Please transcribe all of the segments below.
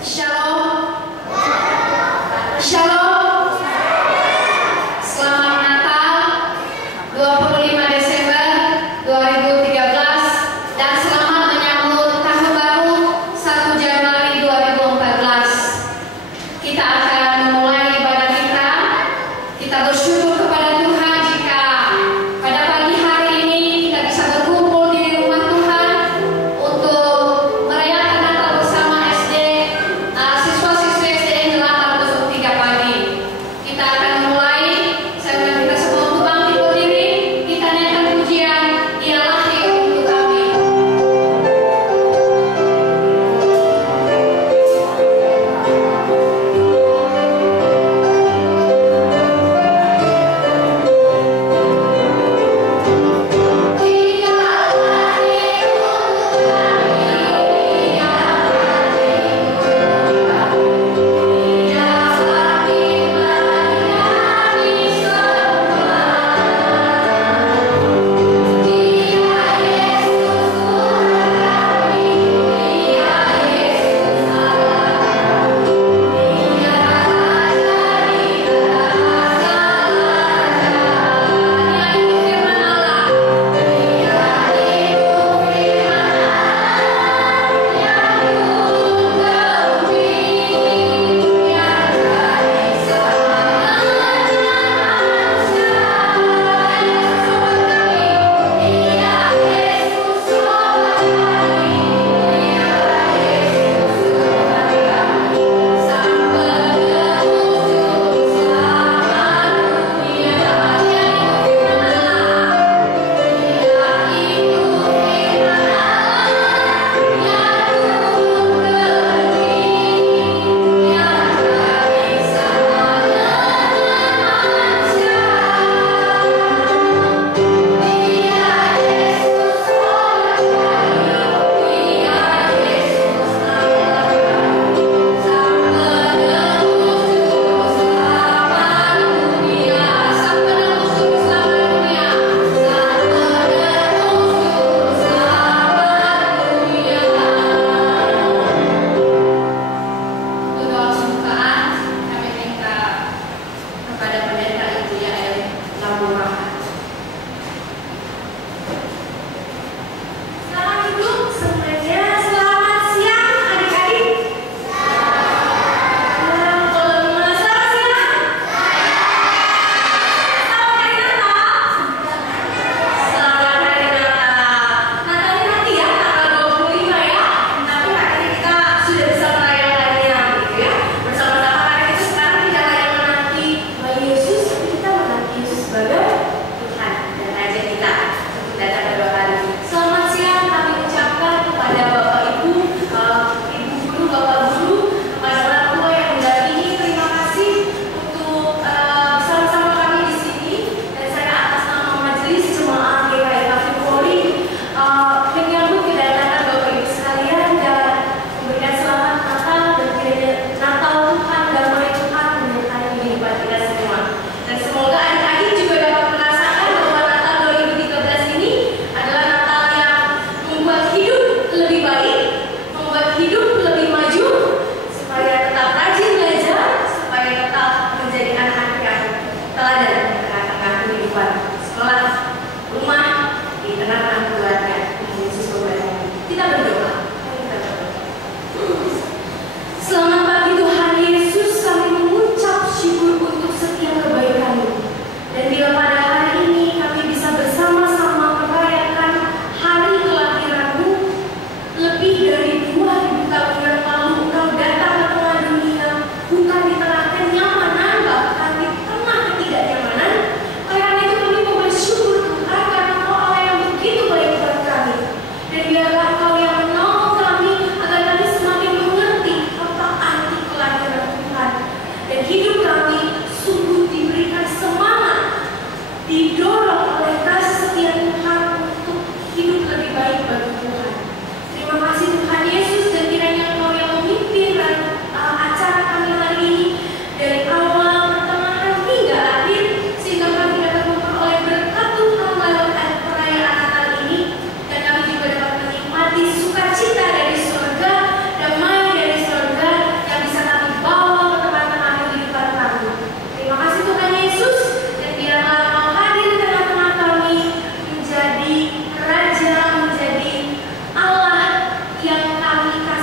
Shalom. Shalom. Selamat Natal 25 Desember 2013 dan selamat menyambut Tahun Baru 1 Januari 2014. Kita akan memulai ibadah kita. Kita bersyukur kepada Tuhan jika pada pagi hari ini kita bisa berkumpul di rumah Tuhan untuk merayakan Natal bersama SD, siswa-siswi SDN 803 pagi.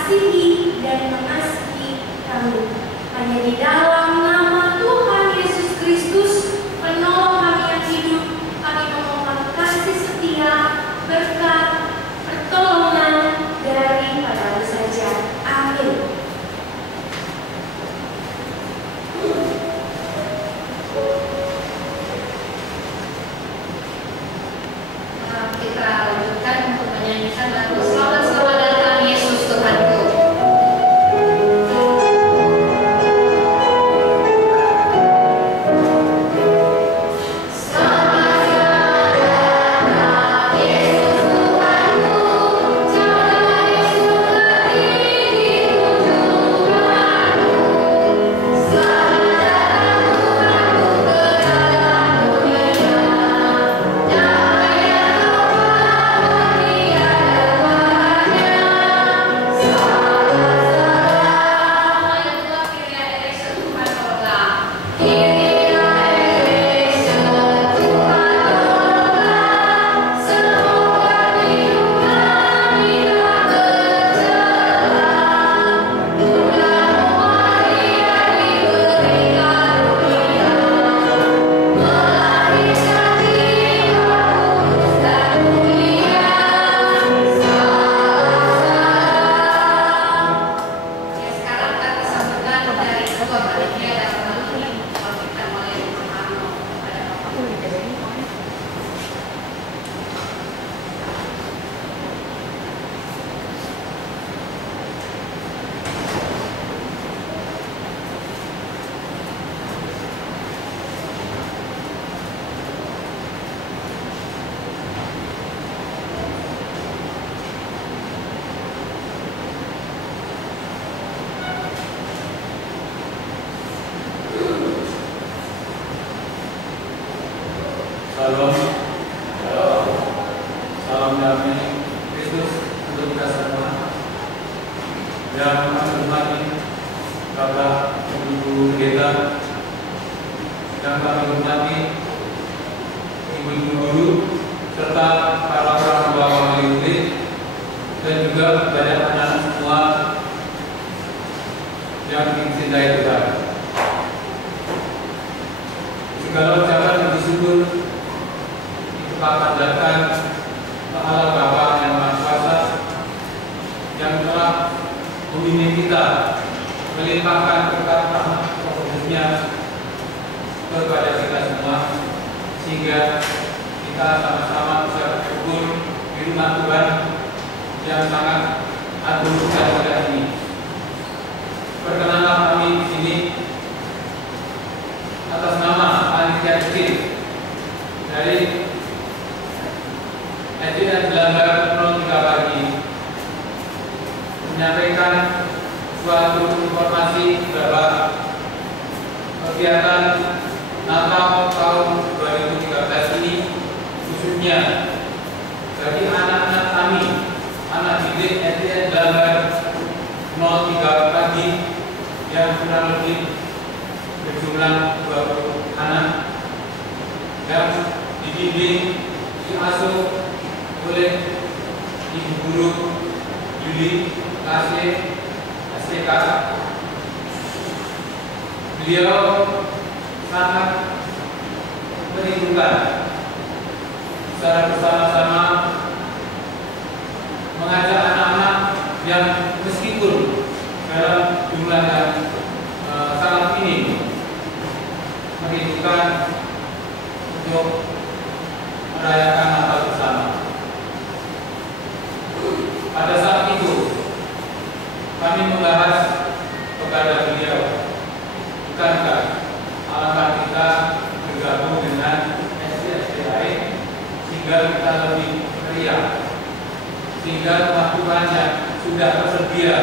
mengasihi dan mengasihi kami. Hanya di dalam nama Tuhan Yesus Kristus, penolong kami yang hidup, kami memohon kasih setia, berkat, pertolongan daripada-Mu saja. Amin. Kita lanjutkan untuk menyanyikan lagu Selamat Selamat Datang Yesus Tuhanku. Salam, salam damai Kristus untuk kita semua. Yang kami hormati Bapak Ibu Pendeta, yang kami hormati Ibu-ibu guru serta para orang tua wali murid dan juga banyak anak semua yang dicintai Tuhan. Segala ucapan puji syukur akan datang ke Allah Bapa yang Maha Kuasa yang telah membimbing kita, melimpahkan berkat rahmat kudus-Nya kepada kita semua, sehingga kita sama-sama bisa bersyukur di rumah Tuhan yang sangat agung dan indah ini. Perkenanlah kami di sini atas nama panitia kecil dari SD dan Belanda 03 pagi menyampaikan suatu informasi bahwa kegiatan Natal tahun 2013 ini khususnya bagi anak-anak kami, anak didik SD dan Belanda 03 pagi yang kurang lebih berjumlah 20 anak yang dibimbing, diasuh oleh Ibu Guru Yuli STK. Beliau sangat merindukan secara bersama-sama mengajak anak-anak yang meskipun dalam jumlah yang sangat minim, merindukan untuk merayakan Natal bersama. Pada saat itu kami membahas kepada beliau, bukankah alangkah kita bergabung dengan SD-SD lain sehingga kita lebih meriah, sehingga rumah Tuhan yang sudah tersedia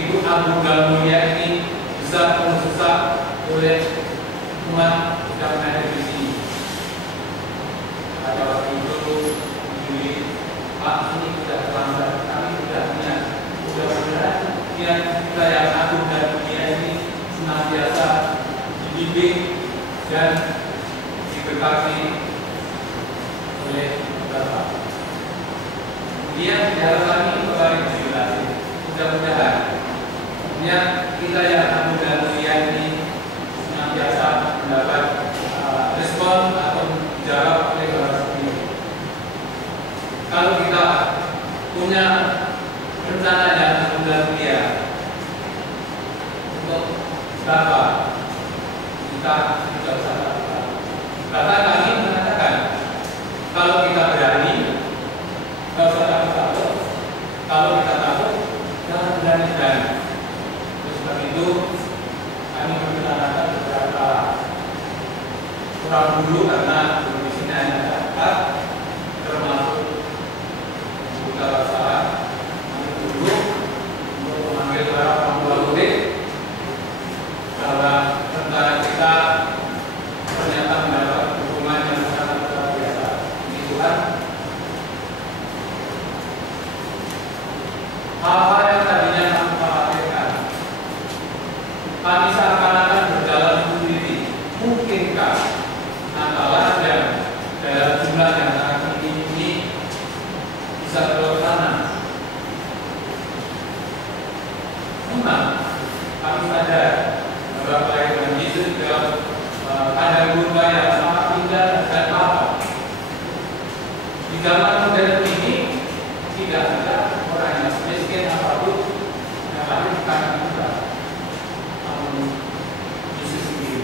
itu Agung Mulia ini bisa penuh sesak oleh umat yang ada di sini. Pada waktu itu Pak, ini sudah terlambat, kami sudah punya, mudah-mudahan kita yang agung dan mulia ini senantiasa dibimbing dan diberkati oleh Bapak. Kemudian di hadapan ini kembali dijelaskan, mudah-mudahan Artinya kita yang tamu dan mulia ini senantiasa mendapat respon atau dijawab oleh orang sendiri. Kalau kita punya rencana yang tamu dan mulia untuk berapa, kita tidak usah takut. Bahkan kami mengatakan kalau kita berani, tidak usah takut. Kalau kita takut, jangan berani-berani. Sebab itu kami merencanakan beberapa kurang dulu karena di sini hanya ada termasuk buka masalah dulu untuk memanggil para orang tua murid bahwa rencana kita ternyata mendapat dukungan yang sangat luar biasa di Tuhan. Hal-hal yang tadinya kami khawatirkan, kami seakan-akan berjalan sendiri. Mungkinkah Natalan dan dalam jumlah yang sangat tinggi ini bisa terlaksana? Memang kami sadar bahwa kelahiran Yesus dalam kandang domba yang sangat indah dan apa. Di zaman modern ini tidak ada orang yang miskin apapun yang lahir di kandang domba. Namun Yesus sendiri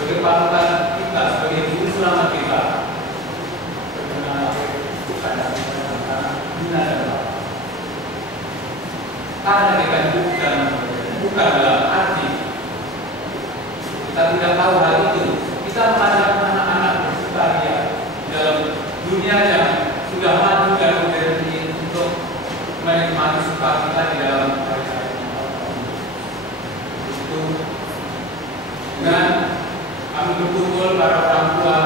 sebagai panutan kita, sebagai juru selamat kita, berkenan lahir kandang domba Bunda dan Bapa. Karena kita bukan dalam arti kita tidak tahu hal itu. Kita mengajak anak-anak bersukaria dalam dunia yang sudah maju dan modern ini untuk menikmati sukacita di dalam hari-hari itu. Dengan kami berkumpul para orang tua,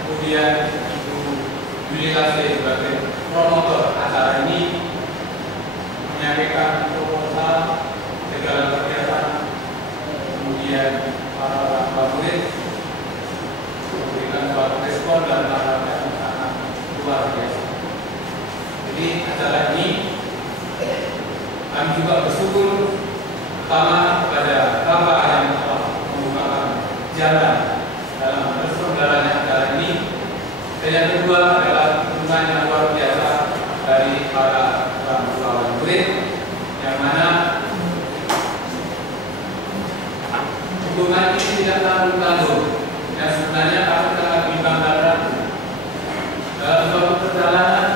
kemudian Ibu Yuli Kasih sebagai promotor acara ini menyampaikan proposal segala kegiatan, kemudian para orang tua murid memberikan suatu respon dan harapan yang sangat luar biasa. Jadi acara ini kami juga bersyukur pertama kepada Bapak yang telah membukakan jalan dalam terselenggaranya acara ini, dan yang kedua adalah dukungan yang luar biasa dari para orang tua murid, yang mana dukungan ini tidak tanggung-tanggung, dan sebenarnya kami sangat bimbang dan ragu dalam suatu perjalanan.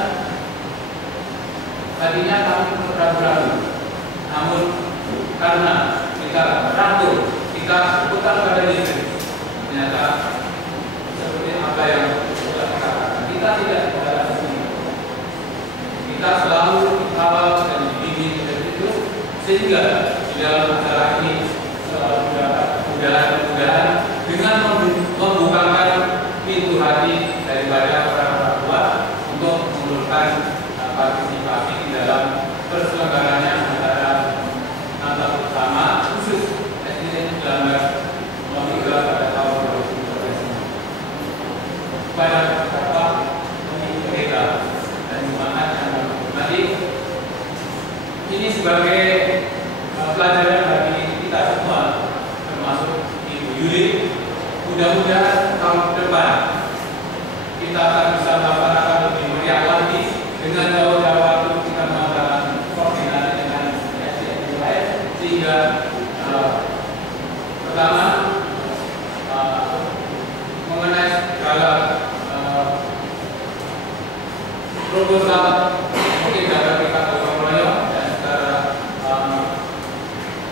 Tadinya kami ragu-ragu, namun karena kita ragu, kita berputar pada Yesus, ternyata seperti apa yang sudah dikatakan, kita tidak berjalan sendiri. Kita selalu dikawal dan dibimbing seperti itu, sehingga di dalam acara ini selalu mendapat kemudahan-kemudahan dengan membukakan pintu hati daripada para orang tua untuk mengundurkan partisipasi di dalam terselenggaranya acara Natal bersama khusus SDN 1903 pada tahun 2013. Pada beberapa pemimpin gereja dan jemaat yang berhormati, ini sebagai pelajaran bagi kita semua, termasuk Ibu Yuli. Mudah-mudahan tahun depan kita akan bisa melaksanakan lebih meriah lagi dengan jauh-jauh waktu kita melakukan koordinasi dengan SDN lain, sehingga pertama mengenai segala proposal mungkin dapat kita gotong-royong dan secara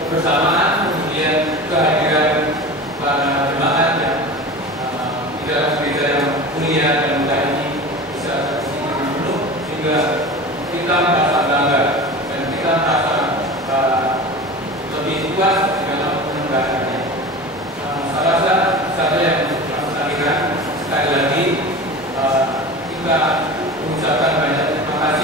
kebersamaan, kemudian kehadiran para jemaat yang di dalam gereja yang mulia dan mudah ini bisa penuh, sehingga kita merasa bangga dan kita merasa lebih puas dalam penyelenggaranya. Saya rasa saja yang sekali lagi kita mengucapkan banyak terima kasih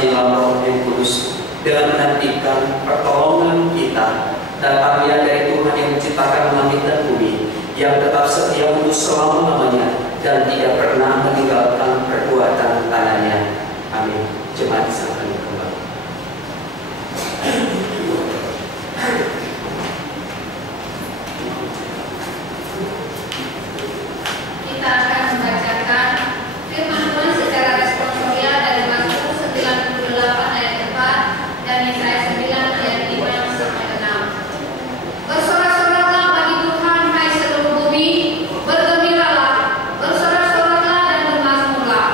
dalam Roh yang Kudus dengan menantikan pertolongan kita datangnya dari Tuhan yang menciptakan langit dan bumi, yang tetap setia untuk selama-lamanya dan tidak pernah meninggalkan perbuatan tangannya. Amin. Jemaat disangkan kembali. Kita akan membacakan firman Tuhan secara responsorial dari Mazmur 98 ayat 4 dan Yesaya 9 ayat 5 sampai 6. Bersorak-soraklah bagi Tuhan, hai seluruh bumi, bergembiralah, bersorak-soraklah dan bermazmurlah.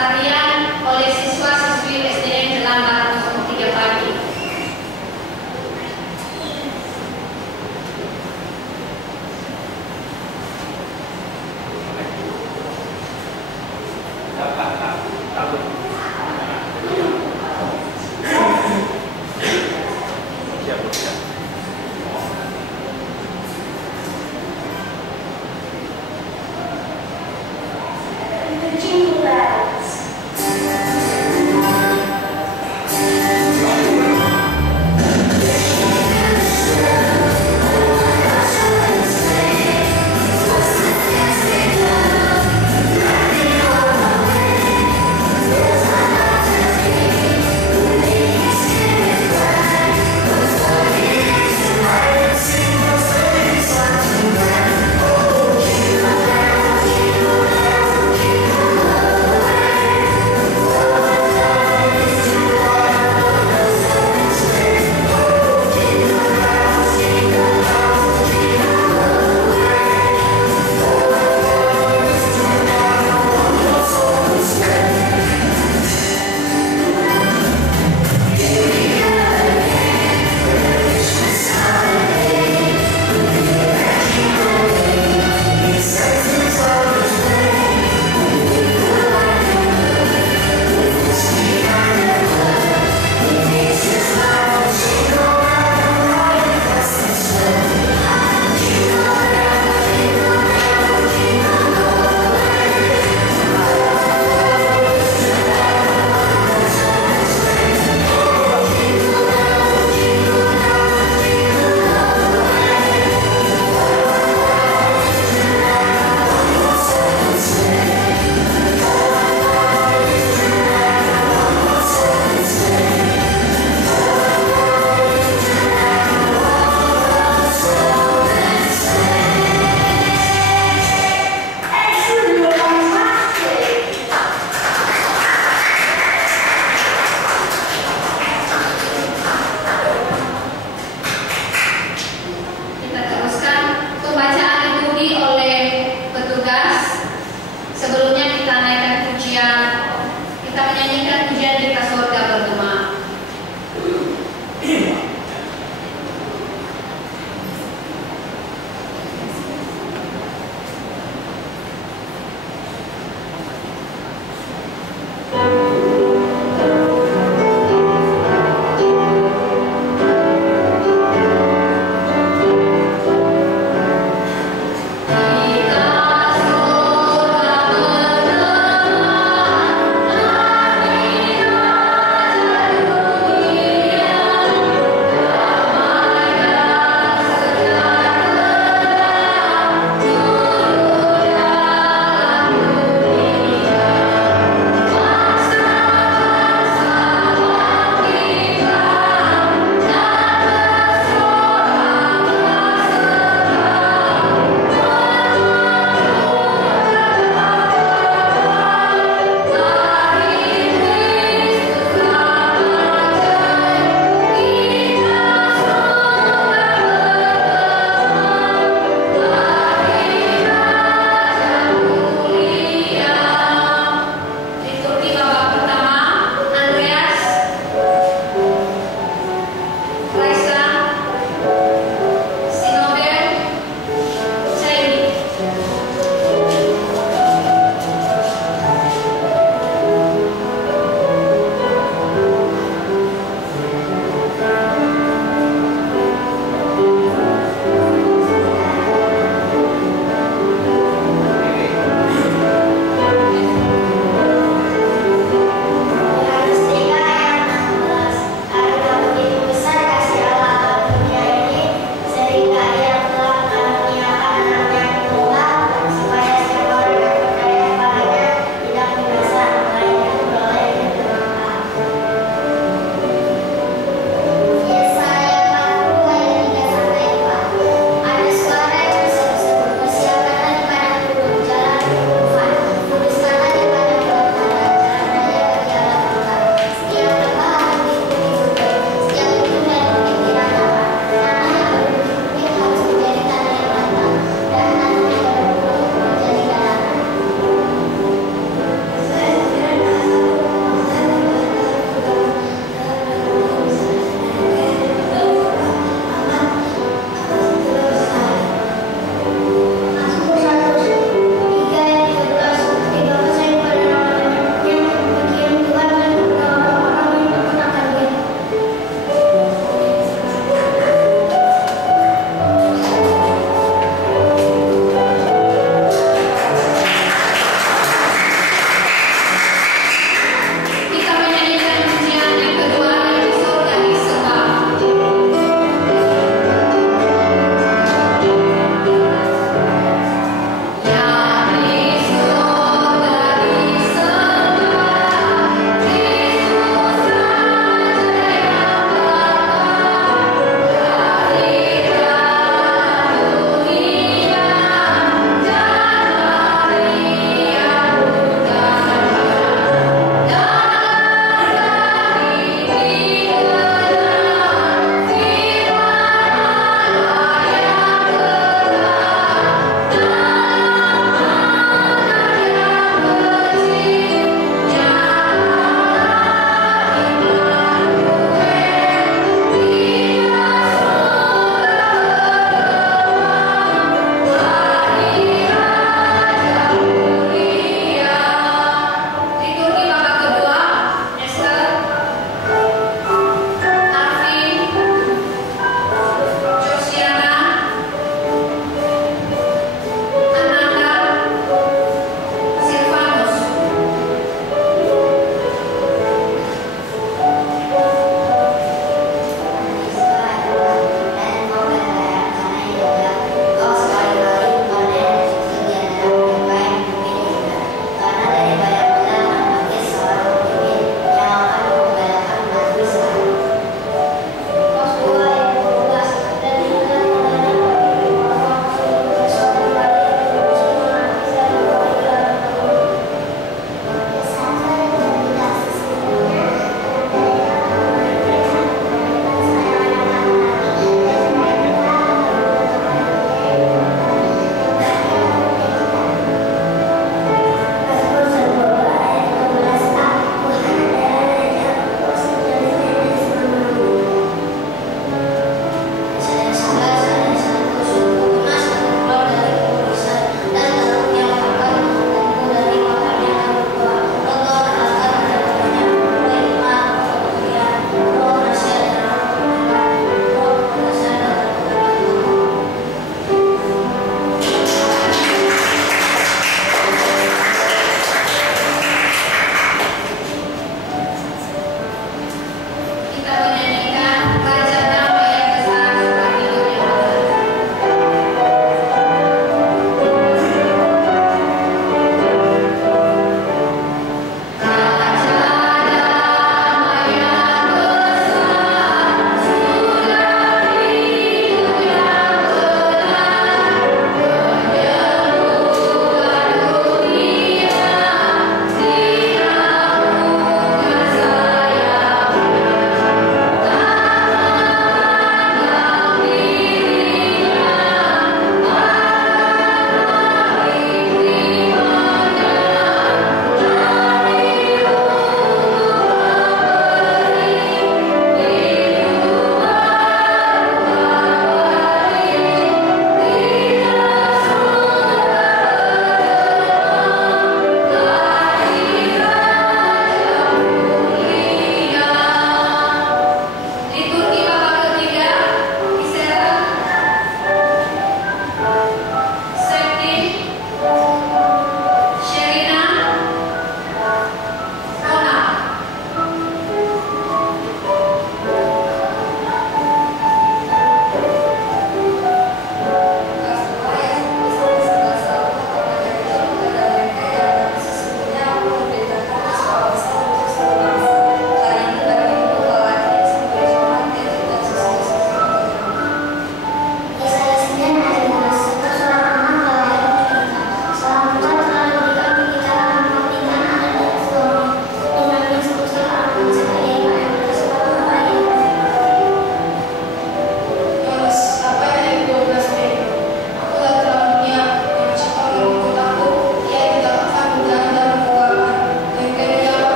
tarian oleh siswa-siswi SDN Jalan Batu 3 pagi. The jingle bells.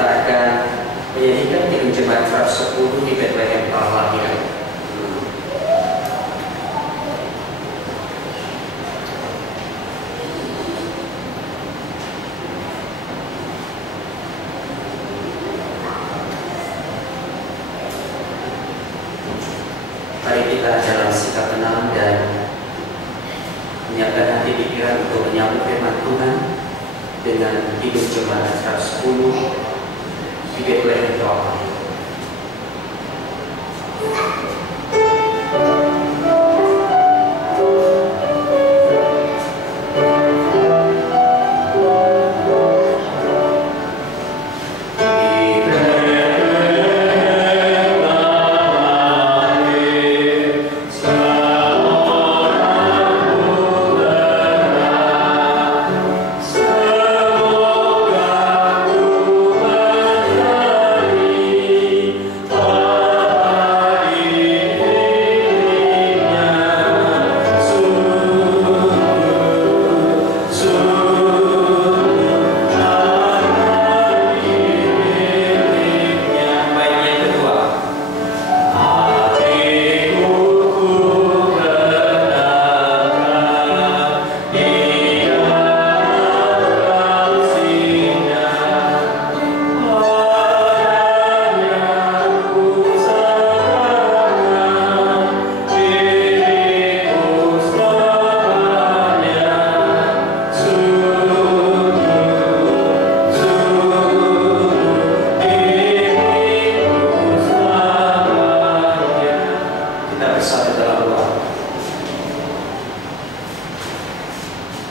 kita akan menyanyikan Kidung Jemaat 110 di Bethlehem Kelahiran. Mari kita dalam sikap tenang dan menyiapkan hati pikiran untuk menyambut firman Tuhan dengan Kidung Jemaat 110 di Bethlehem Kelahiran.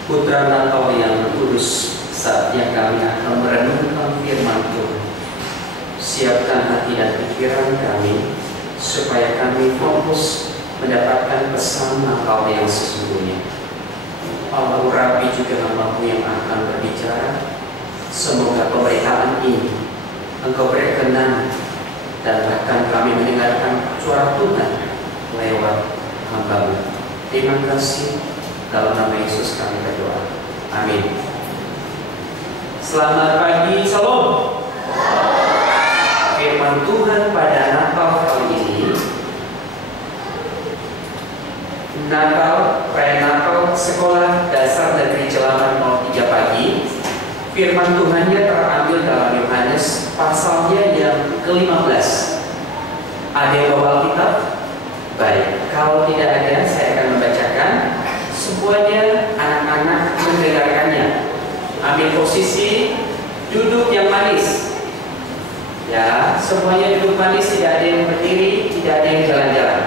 Putra Natal yang kudus, saatnya kami akan merenungkan firman Tuhan. Siapkan hati dan pikiran kami, supaya kami fokus mendapatkan pesan Natal yang sesungguhnya. Allah Rabi juga hamba-Mu yang akan berbicara. Semoga pemberitaan ini Engkau berkenan, dan bahkan kami mendengarkan suara Tuhan lewat hamba-Mu. Terima kasih. Dalam nama Yesus kami berdoa. Amin. Selamat pagi, Salam. Firman Tuhan pada Natal kali ini. Natal, perayaan Natal Sekolah Dasar Negeri Celaman 03 pagi. Firman Tuhannya terambil dalam Yohanes pasalnya yang ke-15. Ada yang bawa Alkitab? Baik, kalau tidak ada saya akan membacakan. Semuanya anak-anak mendengarkannya. Ambil posisi duduk yang manis. Ya, semuanya duduk manis, tidak ada yang berdiri, tidak ada yang jalan-jalan.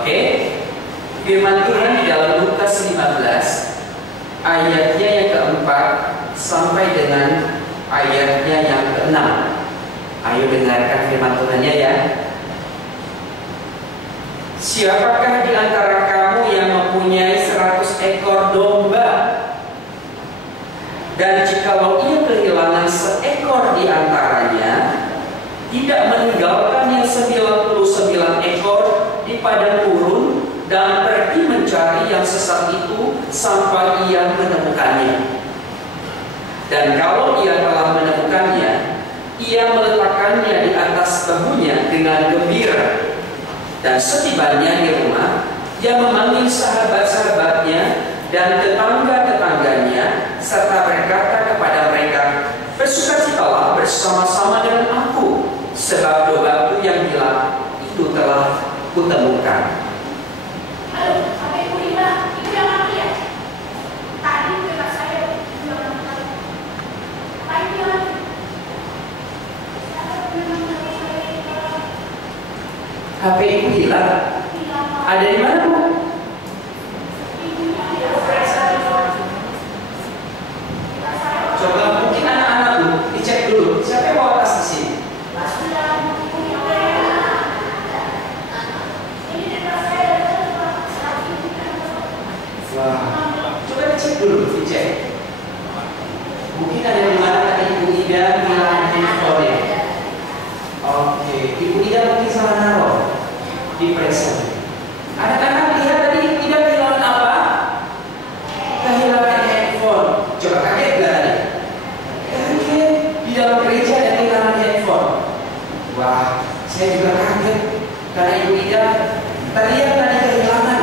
Oke? Firman Tuhan di dalam Lukas 15 ayatnya yang keempat sampai dengan ayatnya yang ke-6. Ayo dengarkan firman Tuhannya ya. Siapakah di antara kamu yang mempunyai 100 ekor domba, dan jikalau ia kehilangan seekor di antaranya, tidak meninggalkan yang 99 ekor di padang gurun dan pergi mencari yang sesat itu sampai ia menemukannya? Dan kalau ia telah menemukannya, ia meletakkannya di atas bahunya dengan gembira. Dan setibanya di rumah, ia memanggil sahabat-sahabatnya dan tetangga-tetangganya, serta berkata kepada mereka, "Bersukacitalah bersama-sama dengan aku, sebab dobaku yang hilang itu telah kutemukan." Halo, apa Ibu Lima? Ibu yang mati ya? Tadi bebas saya bilang mati. Apa Ibu yang mati? HP Ibu hilang. Ada di mana, Bu? Coba mungkin anak-anak Bu, dicek dulu. Siapa yang bawa tas di sini? Wah, coba dicek dulu, dicek. Mungkin ada di mana tadi Ibu Ida bilang handphone-nya. Oke, Ibu Ida mungkin salah naruh di preset. Anak-anak lihat tadi Ibu Ida kehilangan apa? Kehilangan handphone. Coba kakek bilang tadi. Karena Ibu Ida terlihat tadi kehilangan.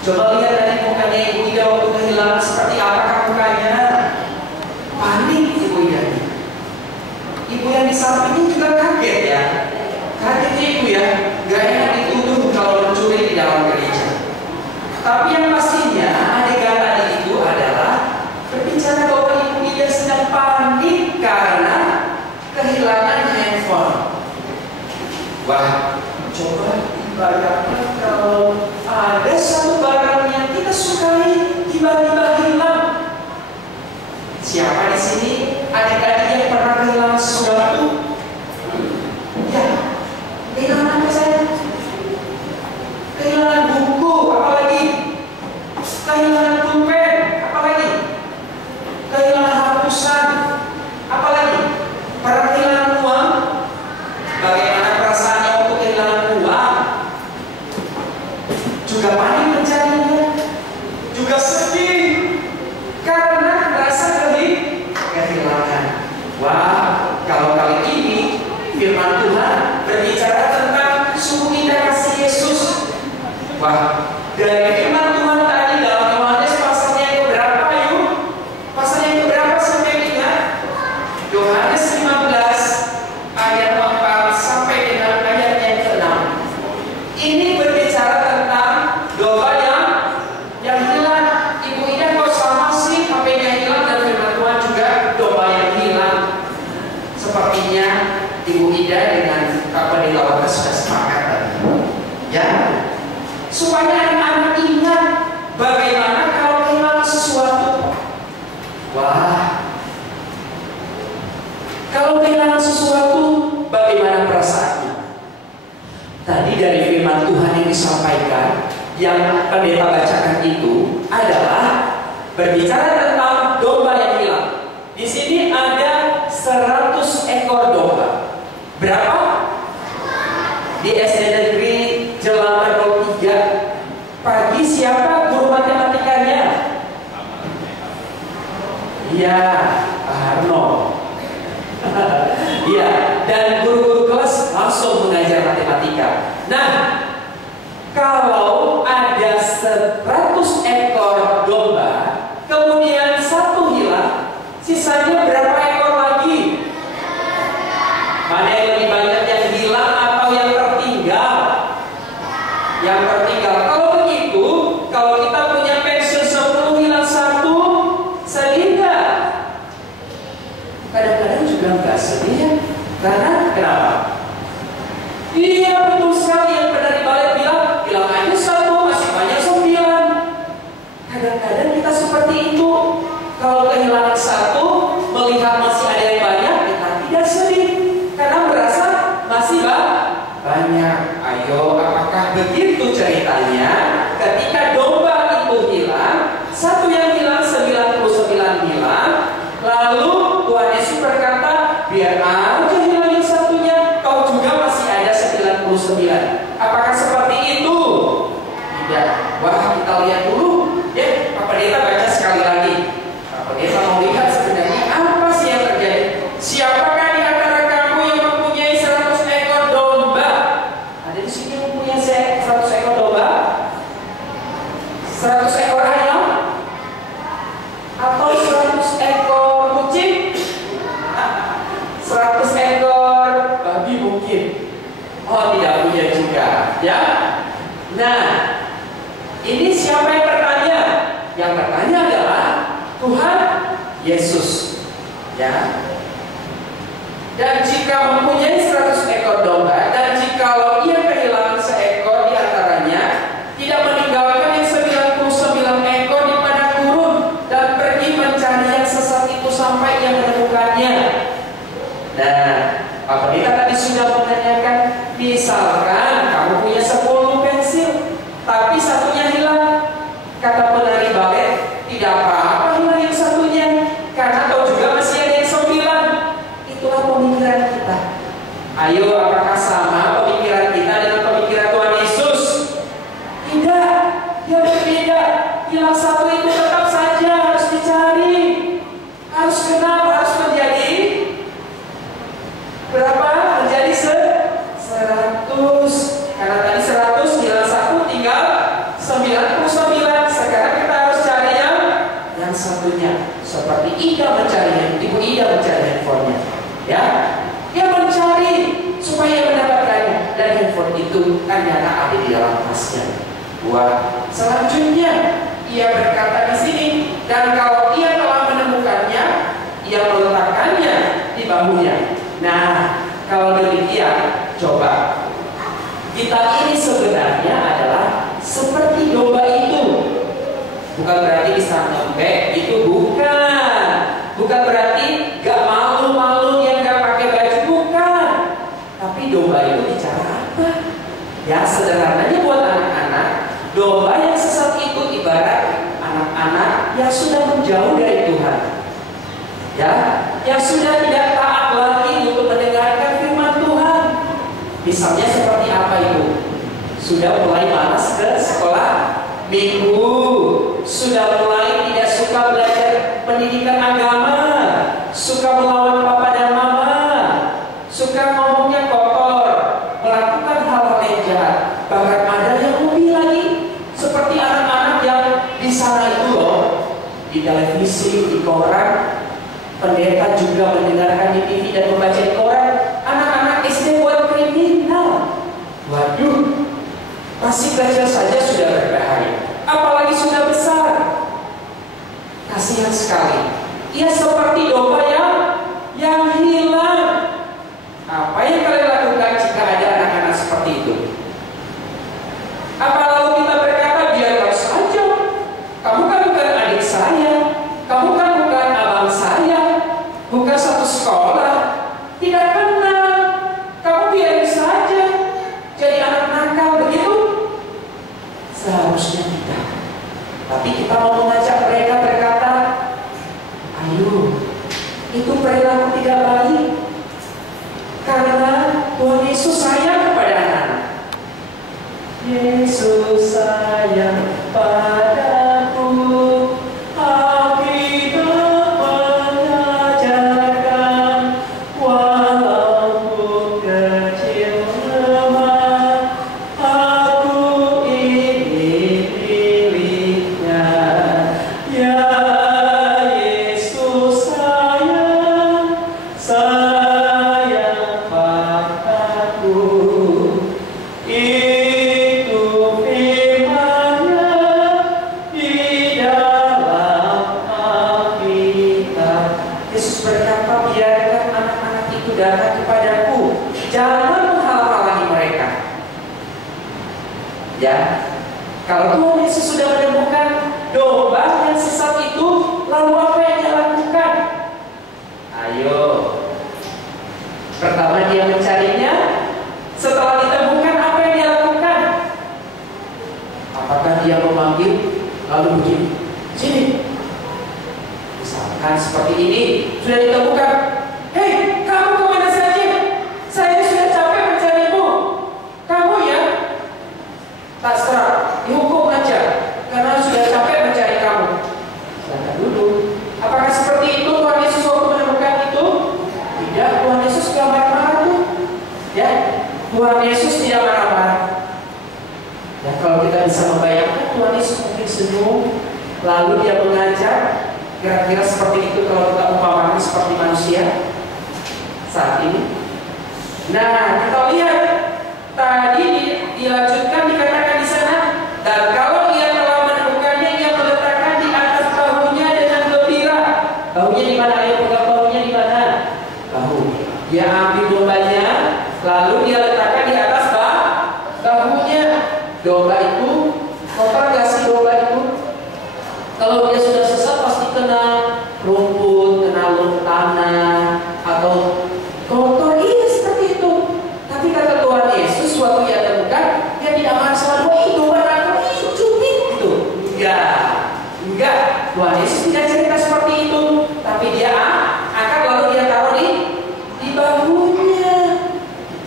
Coba lihat tadi mukanya Ibu Ida waktu kehilangan seperti apakah mukanya? Panik Ibu Ida. Ibu yang di sampingnya juga kaget ya. Kaget Ibu ya. Gak enak dituduh kalau mencuri di dalam gereja. Tapi yang pastinya adegan tadi itu adalah berbicara bahwa Ibu Ida sedang panik karena kehilangan handphone. Wah, coba dibayangkan kalau ada satu barang yang kita sukai tiba-tiba hilang. Siapa di sini adik-adik yang pernah kehilangan sesuatu? Ya, kehilangan apa saya? Kehilangan buku, apalagi? Kehilangan pulpen, apalagi? Kehilangan hapusan, apalagi? Pernah kehilangan uang? Bagaimana perasaannya waktu kehilangan uang? Juga panik mencarinya, juga sedih karena merasa kehilangan. Wah, kalau kali ini firman Tuhan berbicara tentang sukacita kasih Yesus. Wah, dari firman Tuhan tadi dalam Yohanes pasalnya yang keberapa yuk? Pasalnya yang keberapa sampai ingat? Yohanes 15 ayat 4 sampai dengan ayat yang ke-6. Ini berbicara tentang domba yang hilang. Ibu Ida kok sama sih HP-nya hilang dan firman Tuhan juga domba yang hilang. Sepertinya Ibu Ida dengan Pendeta Waka sudah sepakat tadi. Ya, supaya anak-anak ingat bagaimana kalau kehilangan sesuatu. Wah, kalau kehilangan sesuatu bagaimana perasaannya? Tadi dari firman Tuhan yang disampaikan, yang pendeta bacakan itu adalah berbicara tentang domba yang hilang. Di sini ada 100 ekor domba. Berapa? Di SD Negeri Jelambar 03 pagi siapa guru matematikanya? Iya, Pak Harno. Iya, dan guru-guru kelas langsung mengajar matematika. Nah, kalau ada 100 ekor domba, kemudian satu hilang, sisanya berapa ekor lagi? Mana yang lebih banyak, yang hilang atau yang tertinggal? Yang tertinggal. Kalau begitu, kalau kita punya pensiun 10 hilang 1, sedih nggak? Kadang-kadang juga nggak sedih ya. Karena kenapa? Iya, betul sekali yang penari balet bilang, hilang aja 1, masih banyak 9. Kadang-kadang kita seperti itu. Kalau kehilangan 1, melihat masih ada yang banyak, kita tidak sedih karena merasa masih banyak. Ayo, apakah begitu ceritanya ketika domba itu hilang? Satu yang hilang, 99 hilang. Lalu Tuhan Yesus berkata, biar aja hilang yang satunya, kau juga masih ada 99. Apakah seperti itu? Tidak. Wah, kita lihat dulu ya. Pak Pendeta baca sekali lagi. Pak Pendeta mau lihat sebenarnya apa sih yang terjadi. Siapakah di antara kamu yang mempunyai 100 ekor domba? Ada di sini yang mempunyai 100 ekor domba? 100 ekor ayam? Atau 100 ekor kucing? 100 ekor babi mungkin. Oh, tidak punya juga, ya. Nah, ini siapa yang bertanya? Yang bertanya adalah Tuhan Yesus, ya. Dan jika mempunyai 100 ekor domba, dan jikalau ia kehilangan seekor di antaranya, tidak meninggalkan yang 99 ekor di padang gurun dan pergi mencari yang sesat itu sampai ia menemukannya. Nah, Pak Pendeta tadi sudah menanyakan, misalkan kamu punya 10 pensil, tapi satunya hilang. Kata penari balet, tidak apa-apa hilang yang satunya, karena kau juga masih ada yang 9. Itulah pemikiran kita. Ayo, apakah sama pemikiran kita dengan pemikiran Tuhan Yesus? Tidak, dia berbeda. Hilang satu itu tetap saja harus dicari, harus kenal, harus menjadi berapa? Menjadi 100. Ibu Ida mencari handphonenya, ya. Dia mencari supaya mendapatkannya, dan handphone itu ternyata ada di dalam tasnya. Wah, selanjutnya ia berkata di sini, dan kalau ia telah menemukannya, ia meletakkannya di bahunya. Nah, kalau demikian, coba kita ini sebenarnya adalah seperti domba itu. Bukan berarti bisa ngembek, itu bukan. Bukan berarti gak malu-malu dia gak pakai baju, bukan. Tapi domba itu bicara apa? Ya sederhananya buat anak-anak, domba yang sesat itu ibarat anak-anak yang sudah menjauh dari Tuhan, ya, yang sudah tidak taat lagi untuk mendengarkan firman Tuhan. Misalnya seperti apa itu? Sudah mulai malas ke sekolah minggu, sudah mulai tidak suka belajar pendidikan agama, suka melawan papa dan mama, suka ngomongnya kotor, melakukan hal-hal yang jahat. Bahkan ada yang lebih lagi, seperti anak-anak yang di sana itu loh, di televisi, di koran, pendeta juga mendengarkan di TV dan membaca di koran, anak-anak SD buat kriminal. Waduh, masih kecil saja sudah berbahaya, apalagi sudah besar. Kasihan sekali. Ia seperti domba yang hilang. Apa yang kalian lakukan jika ada anak-anak seperti itu? Apa lalu kita berkata, biarlah saja, kamu kan bukan adik saya, kamu kan bukan abang saya, bukan satu sekolah, tidak kenal, kamu biarin saja jadi anak nakal begitu? Seharusnya tidak. Tapi kita mau mengajak mereka berkata, ayo, itu perilaku tidak baik, karena Tuhan Yesus sayang kepada anak-anak. Yesus sayang padaku, Alkitab mengajarkan, walaupun kecil lemah, aku ini miliknya. Ya Yesus sayang padaku. Itu firman-Nya di dalam Alkitab. Yesus berkata, biarkan anak-anak itu datang kepadaku, jangan menghalang-halangi mereka. Ya, kalau Tuhan Yesus sudah menemukan domba yang sesat itu, lalu apa yang dia lakukan? Ayo, pertama dia mencarinya. Setelah ditemukan, apa yang dia lakukan? Apakah dia memanggil lalu begini, sini? Misalkan seperti ini, sudah ditemukan, hei, kamu kemana saja? Saya sudah capek mencarimu. Kamu ya, tak serah, dihukum aja, karena sudah capek mencari kamu. Silahkan duduk. Apakah seperti itu Tuhan Yesus waktu menemukan itu? Tidak, Tuhan Yesus tidak marah-marah tuh. Ya, Tuhan Yesus tidak marah-marah. Ya, kalau kita bisa membayangkan Tuhan Yesus mungkin senyum, lalu dia mengajar, kira-kira seperti itu kalau kita umpamakan seperti manusia saat ini. Nah, kita lihat tadi dilanjutkan dikatakan di sana, dan kalau ia telah menemukannya, ia meletakkan di atas bahunya dengan gembira. Bahunya di mana? Ayo pegang bahunya di mana? Bahu. Dia ambil dombanya, lalu dia letakkan di atas bahunya. Domba itu kotor gak sih domba itu? Kalau dia sudah sesat pasti kena rumput, kena tanah, atau kotor. Iya seperti itu. Tapi kata Tuhan Yesus waktu ia temukan, dia tidak marah, wah itu domba nakal, itu cubit gitu. Enggak. Tuhan Yesus tidak cerita seperti itu. Tapi dia angkat lalu dia taruh di bahunya.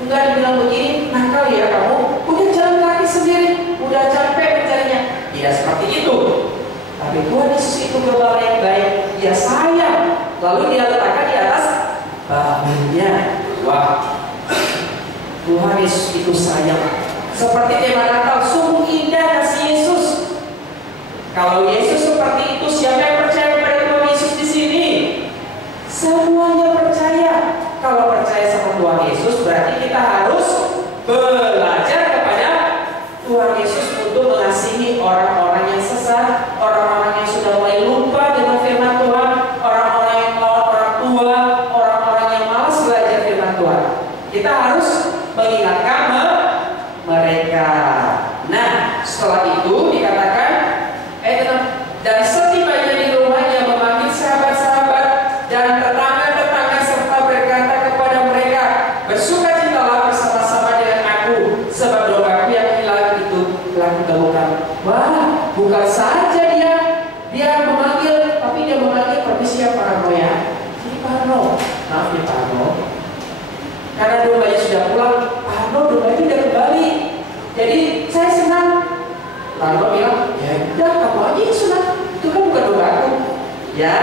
Enggak dibilang begini, nakal ya kamu, udah jalan kaki sendiri, udah capek mencarinya. Tidak seperti itu. Tapi Tuhan Yesus itu gembala yang baik, dia sayang, lalu dia letakkan di atas bahunya. Wah, Tuhan Yesus itu sayang. Seperti tema Natal, sungguh indah kasih Yesus. Kalau Yesus seperti itu, siapa yang percaya kepada Tuhan Yesus di sini? berarti kita harus belajar kepada Tuhan Yesus untuk mengasihi orang-orang yang sesat, orang-orang yang sudah mulai lupa dengan firman Tuhan, orang-orang yang melawan orang tua, orang-orang yang malas belajar firman Tuhan. Kita harus mengingatkan mereka. Nah, setelah itu dikatakan, dan setibanya di rumahnya memanggil sahabat-sahabat dan tetangga-tetangga serta berkata kepada mereka, bersukacitalah bersama-sama dengan aku, sebab dombaku yang hilang itu telah ditemukan. Wah, bukan saja dia memanggil, tapi dia memanggil permisi Parno ya. Jadi Parno, maaf ya Parno, karena dombanya sudah pulang, Parno dombanya sudah kembali. Jadi saya senang. Parno bilang, ya udah kamu aja yang senang, itu kan bukan dombaku. Ya,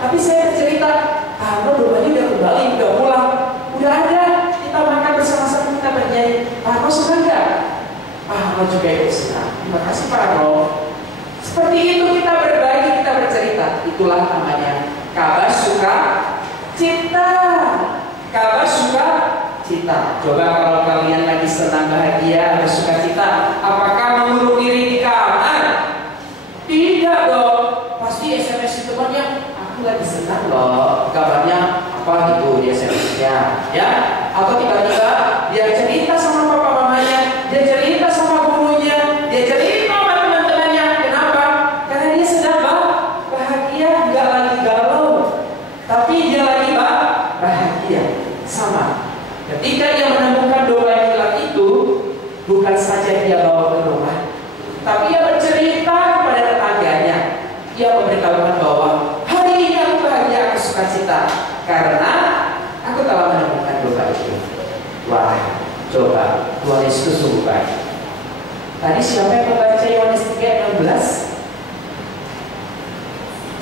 tapi saya bercerita, Parno dombanya udah kembali, udah pulang, udah ada, kita makan bersama-sama, kita bernyanyi. Parno senang nggak? Parno juga ikut senang. Terima kasih Parno. Seperti itu kita berbagi, kita bercerita. Itulah namanya kabar suka cita. Kabar suka cita. Coba kalau kalian lagi senang, bahagia, bersuka cita, apakah mengurung diri di kamar? Tidak dong. Pasti SMS temannya, aku lagi senang loh. Kabarnya apa gitu di SMS-nya, ya? Atau tiba-tiba dia cerita sama papa mamanya, dia cerita sama gurunya, dia cerita sama teman-temannya. Kenapa? Karena dia sedang bahagia, nggak lagi galau, tapi dia lagi bahagia. Sama. Ketika dia menemukan domba yang hilang itu, bukan saja dia bawa ke rumah, tapi dia bercerita kepada tetangganya. Dia memberitahukan bahwa hari ini aku bahagia, aku sukacita karena aku telah menemukan domba itu. Wah, coba Tuhan Yesus sungguh baik. Tadi siapa yang membaca Yohanes 3:16?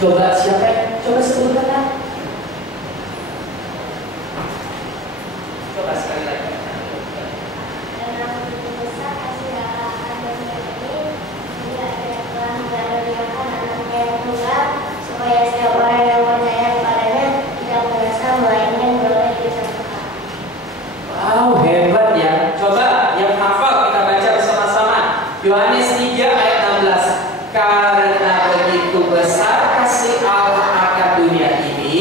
Coba siapa? Coba sebutkan kan? Coba sekali lagi. Supaya setiap orang yang percaya kepadanya tidak merasa melainkan beroleh hidup kekal. Wow, hebat ya. Coba yang hafal kita baca bersama-sama. Yohanes 3:16. Karena begitu besar kasih Allah akan dunia ini,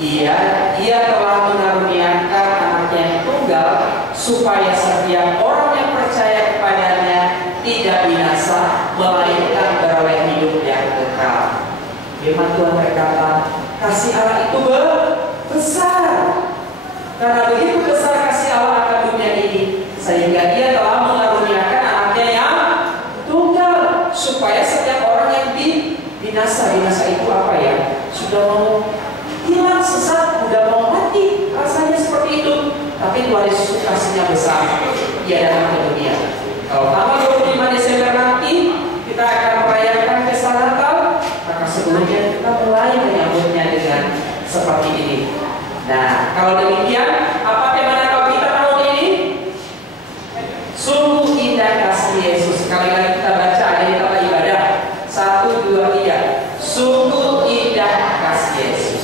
Dia telah mengaruniakan Anaknya yang tunggal, supaya setiap orang yang percaya kepadanya tidak binasa, melainkan beroleh hidup yang kekal. Firman Tuhan berkata, kasih Allah itu besar. Karena begitu besar kasih Allah akan dunia ini, sehingga Dia telah mengaruniakan Anaknya yang tunggal, supaya setiap orang yang binasa itu apa ya? Sudah mau hilang, sesat, sudah mau mati, rasanya seperti itu. Tapi Tuhan Yesus kasihnya besar, Dia datang ke dunia. Kalau tanggal 25 Desember nanti kita akan merayakan pesta Natal, maka sebelumnya kita mulai menyambutnya dengan seperti ini. Nah, kalau demikian, apa tema Natal kita tahun ini? Sungguh indah kasih Yesus. Sekali lagi kita baca, ada di tempat ibadah. 1, 2, 3. Sungguh indah kasih Yesus.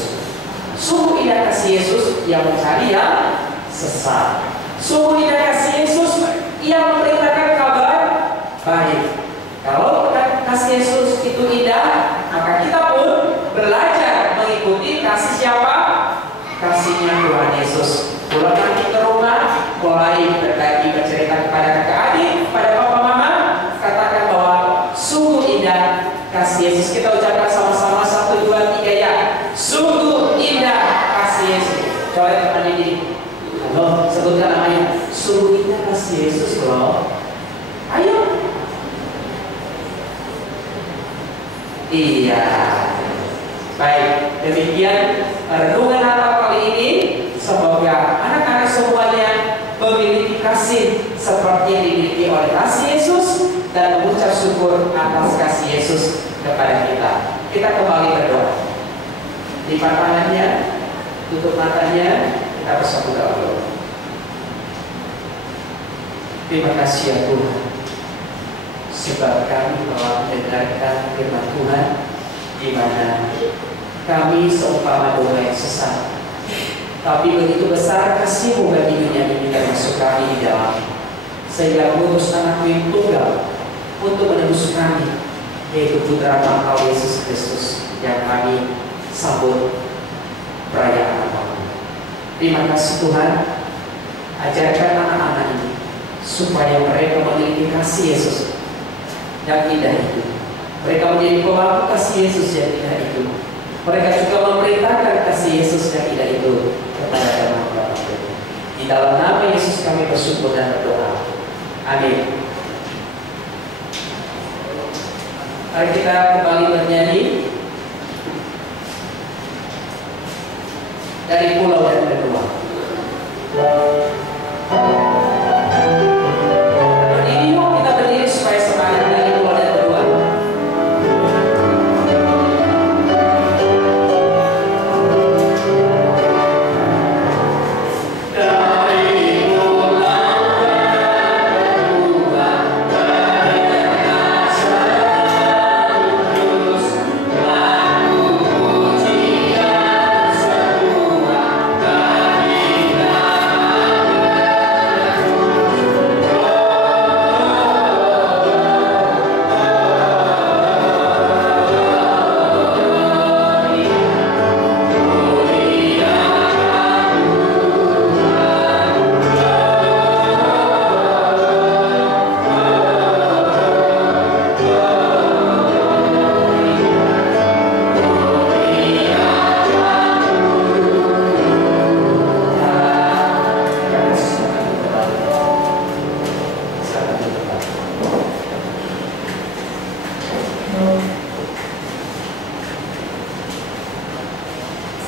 Sungguh indah kasih Yesus yang mencari yang sesat. Sungguh indah kasih Yesus yang memberitakan kabar baik. Kalau kasih Yesus itu indah, maka kita pun belajar mengikuti kasih siapa? Kasihnya Tuhan Yesus. Pulang nanti ke rumah, mulai berbagi, bercerita kepada kakak adik, kepada papa mama, katakan bahwa sungguh indah kasih Yesus. Kita ucapkan sama-sama 1, 2, 3 ya. Sungguh indah kasih Yesus. Coba teman ini, halo, sebutkan namanya. Sungguh indah kasih Yesus loh. Ayo. Iya. Baik, demikian renungan Natal kali ini. Semoga anak-anak semuanya memiliki kasih seperti yang dimiliki oleh kasih Yesus dan mengucap syukur atas kasih Yesus kepada kita. Kita kembali berdoa. Lipat tangannya, tutup matanya, kita bersatu dalam doa. Terima kasih ya Tuhan, sebab kami telah mendengarkan firman Tuhan, di mana kami seumpama domba yang sesat, Tapi begitu besar kasih-Mu bagi dunia ini termasuk kami di dalam, sehingga mengutus anak-Mu yang tunggal untuk menebus kami, yaitu Putra Engkau Yesus Kristus yang kami sambut perayaan Natal. Terima kasih Tuhan, ajarkan anak-anak ini supaya mereka memiliki kasih Yesus yang indah itu. Mereka menjadi pelaku kasih Yesus yang indah itu. Mereka juga memberitakan kasih Yesus yang indah itu kepada teman-teman. Di dalam nama Yesus kami bersyukur dan berdoa. Amin. Mari kita kembali bernyanyi dari pulau yang kedua. Berdiri, yuk kita berdiri supaya semangat dari pulau yang kedua.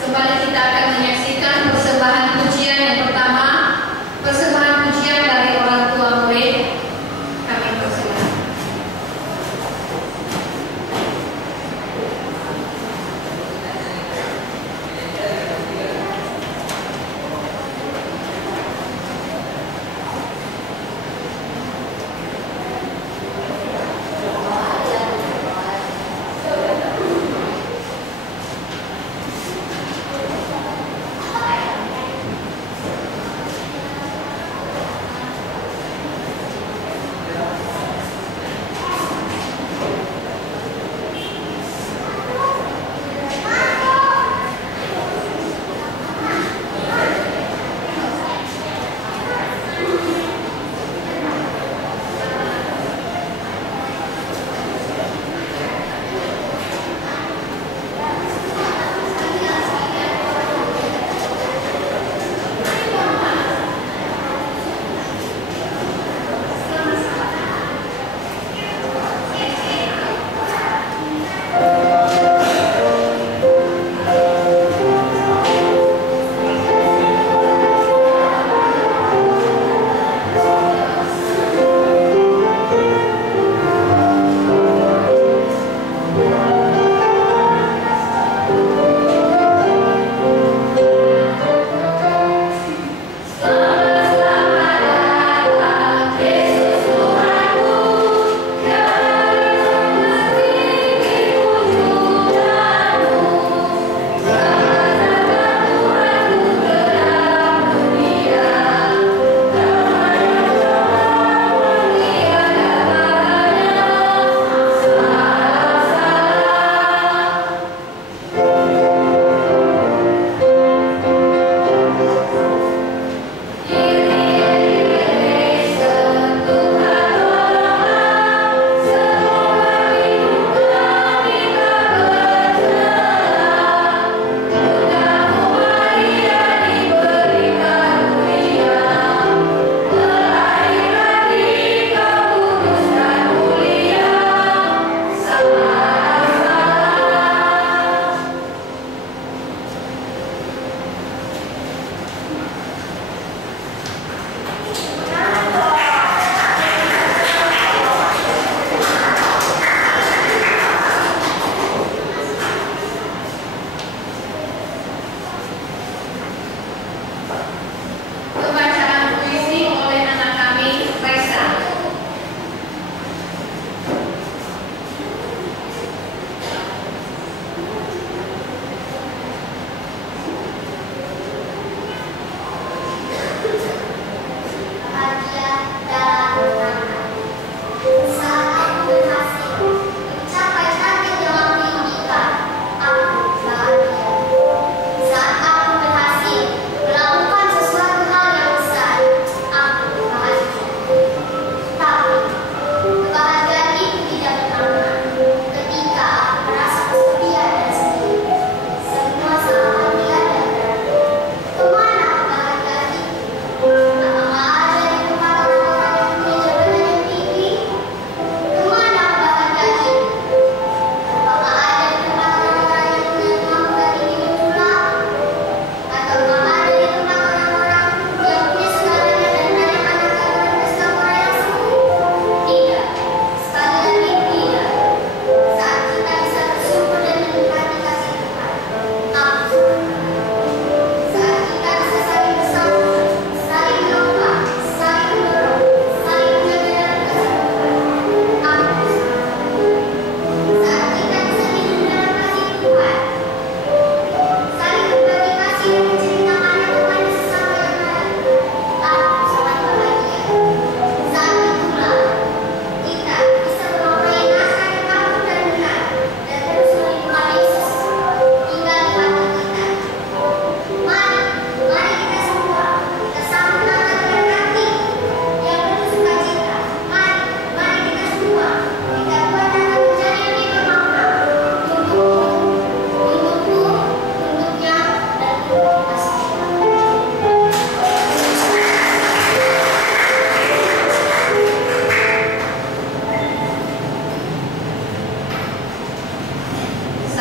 Kembali kita akan menyaksikan persembahan pujian yang pertama, persembahan pujian dari orang tua murid. Kami persilakan.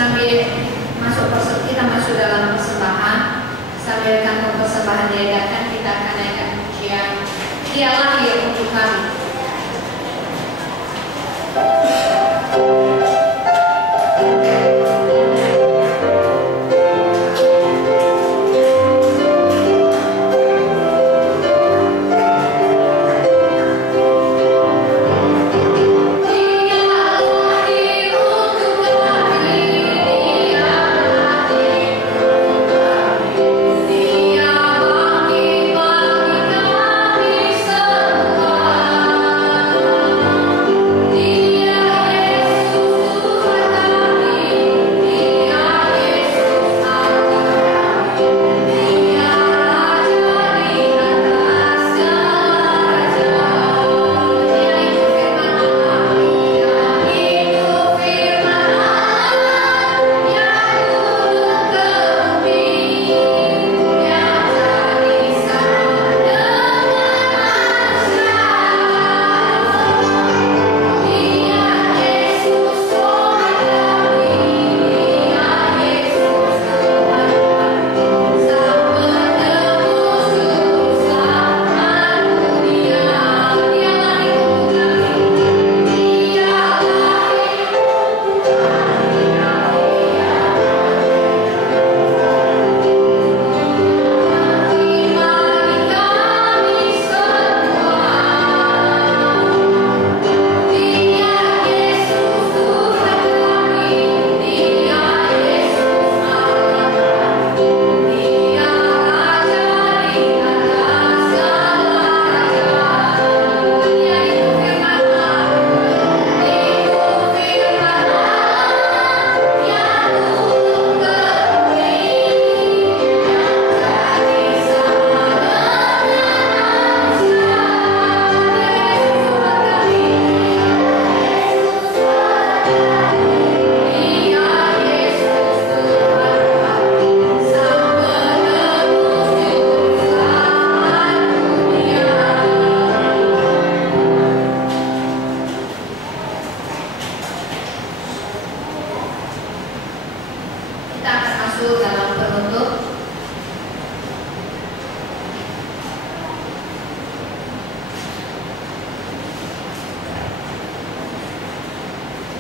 Sambil kita masuk dalam persembahan, sambil kantong persembahan diadakan, kita akan naikkan pujian Dia lahir untuk kami.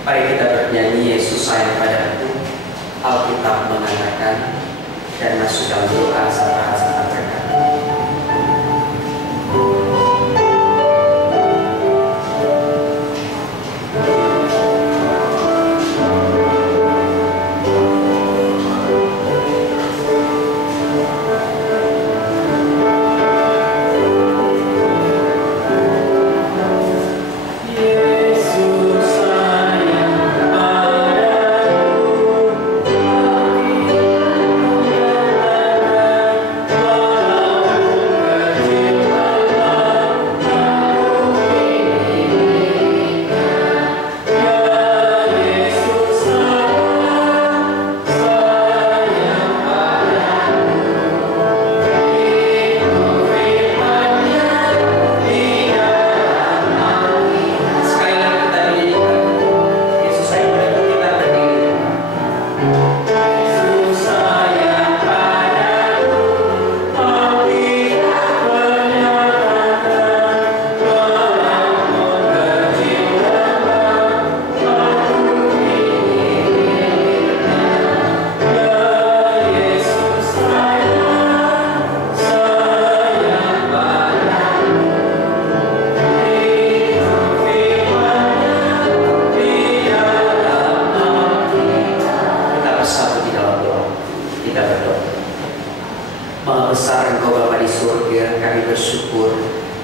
Mari kita bernyanyi Yesus sayang padaku. Alkitab mengatakan, dan masuk dalam doa serta berkata. Maha besar Engkau Bapa di surga, kami bersyukur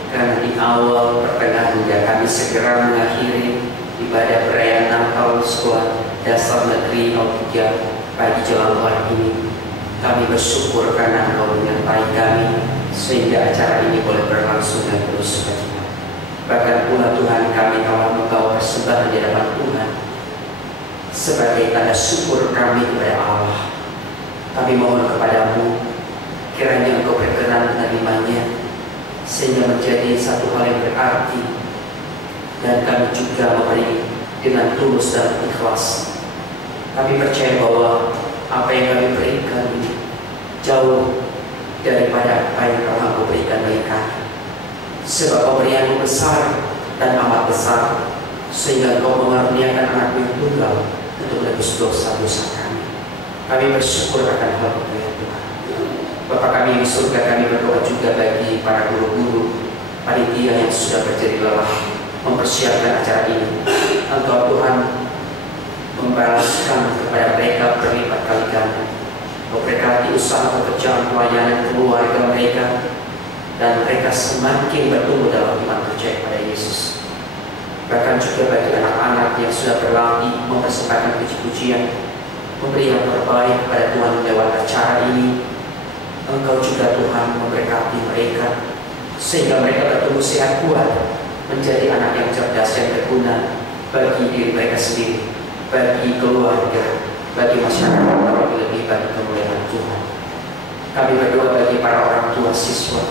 karena di awal pertengahan hingga kami segera mengakhiri ibadah perayaan Natal Sekolah Dasar Negeri 03 pagi jelang hari ini. Kami bersyukur karena Engkau menyertai kami sehingga acara ini boleh berlangsung dengan penuh sukacita. Bahkan pula Tuhan, kami telah membawa persembahan di hadapan Tuhan sebagai tanda syukur kami kepada Allah. Kami mohon kepadamu, kiranya Engkau berkenan menerimanya sehingga menjadi satu hal yang berarti, dan kami juga memberi dengan tulus dan ikhlas Kami percaya bahwa apa yang kami berikan ini jauh daripada apa yang Kau mampu berikan bagi kami. Sebab pemberian besar dan amat besar, sehingga Kau mengaruniakan anak yang tunggal untuk menebus dosa-dosa kami. Kami bersyukur akan hal itu ya Tuhan. Bapa kami yang di surga, kami berdoa juga bagi para guru-guru, panitia yang sudah berjeri lelah mempersiapkan acara ini. Engkau Tuhan membalaskan kepada mereka berlipat kali ganda. Memberkati usaha pekerjaan pelayanan keluarga mereka, dan mereka semakin bertumbuh dalam iman percaya pada Yesus. Bahkan juga bagi anak-anak yang sudah berlatih mempersembahkan puji-pujian, memberi yang terbaik pada Tuhan lewat acara ini. Engkau juga Tuhan memberkati mereka, sehingga mereka bertumbuh sehat kuat, menjadi anak yang cerdas dan berguna bagi diri mereka sendiri, bagi keluarga, bagi masyarakat, lebih bagi kemuliaan Tuhan. Kami berdoa bagi para orang tua siswa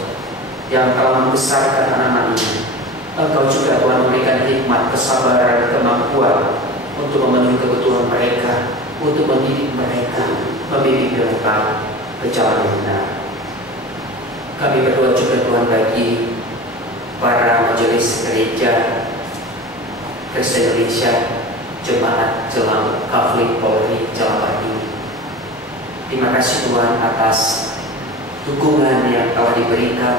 yang telah membesarkan anak-anak ini. Engkau juga Tuhan memberikan hikmat, kesabaran, kemampuan untuk memenuhi kebutuhan mereka, untuk mendidik mereka, membimbing mereka ke jalan yang benar. Kami berdoa juga Tuhan bagi para majelis gereja Kristen Indonesia, Jemaat Jelang Katolik Polri Jawa ini. Terima kasih Tuhan atas dukungan yang telah diberikan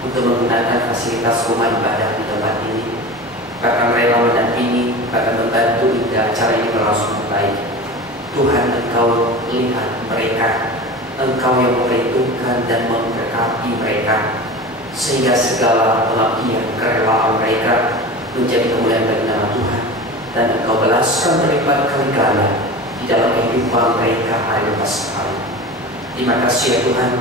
untuk menggunakan fasilitas rumah ibadah di tempat ini. Bahkan rela mendampingi, bahkan membantu hingga acara ini berlangsung baik. Tuhan, Engkau lihat mereka, Engkau yang memperhitungkan dan memberkati mereka, sehingga segala pengabdian, kerelaan mereka menjadi kemuliaan bagi nama Tuhan, dan Engkau balaskan berlipat kali ganda di dalam kehidupan mereka hari lepas hari. Terima kasih ya Tuhan.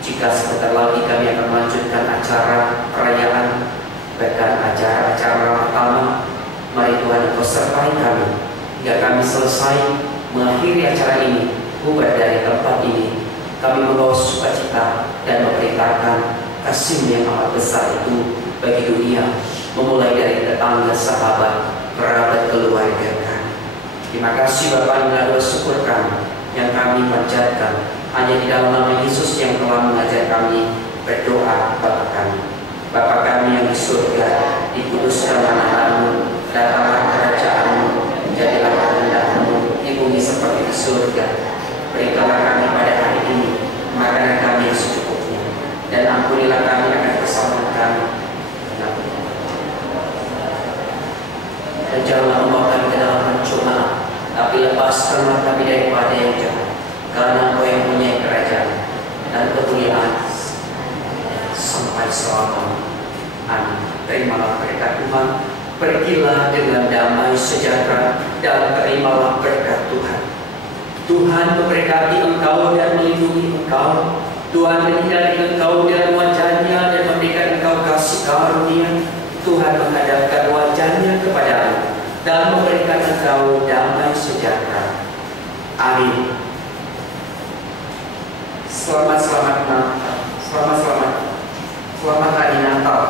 Jika sebentar lagi kami akan melanjutkan acara perayaan, bahkan acara-acara pertama, mari Tuhan Engkau sertai kami hingga kami selesai mengakhiri acara ini, bubar dari tempat ini. Kami membawa sukacita dan memberitakan kasih yang amat besar itu bagi dunia, memulai dari tetangga, sahabat, kerabat, keluarga kami. Terima kasih Bapa, inilah doa syukur kami yang kami panjatkan hanya di dalam nama Yesus yang telah mengajar kami berdoa Bapa kami. Bapa kami yang di surga, dikuduskan nama-Mu, datanglah kerajaan-Mu, jadilah kehendak-Mu di bumi seperti di surga. Berikanlah kami pada hari ini makanan kami yang secukupnya, dan ampunilah kami akan kesalahan kami. Dan janganlah membawa kami ke dalam pencobaan, tapi lepaskanlah kami daripada yang jahat. Karena Engkau yang punya kerajaan dan kemuliaan sampai selama-lamanya. Amin. Terimalah berkat Tuhan. Pergilah dengan damai sejahtera dan terimalah berkat Tuhan. Tuhan memberkati engkau dan melindungi engkau. Tuhan menyinari engkau dengan wajah-Nya dan memberikan engkau kasih karunia. Tuhan menghadapkan wajah-Nya kepadamu dan memberikan engkau damai sejahtera. Amin. Selamat hari Natal.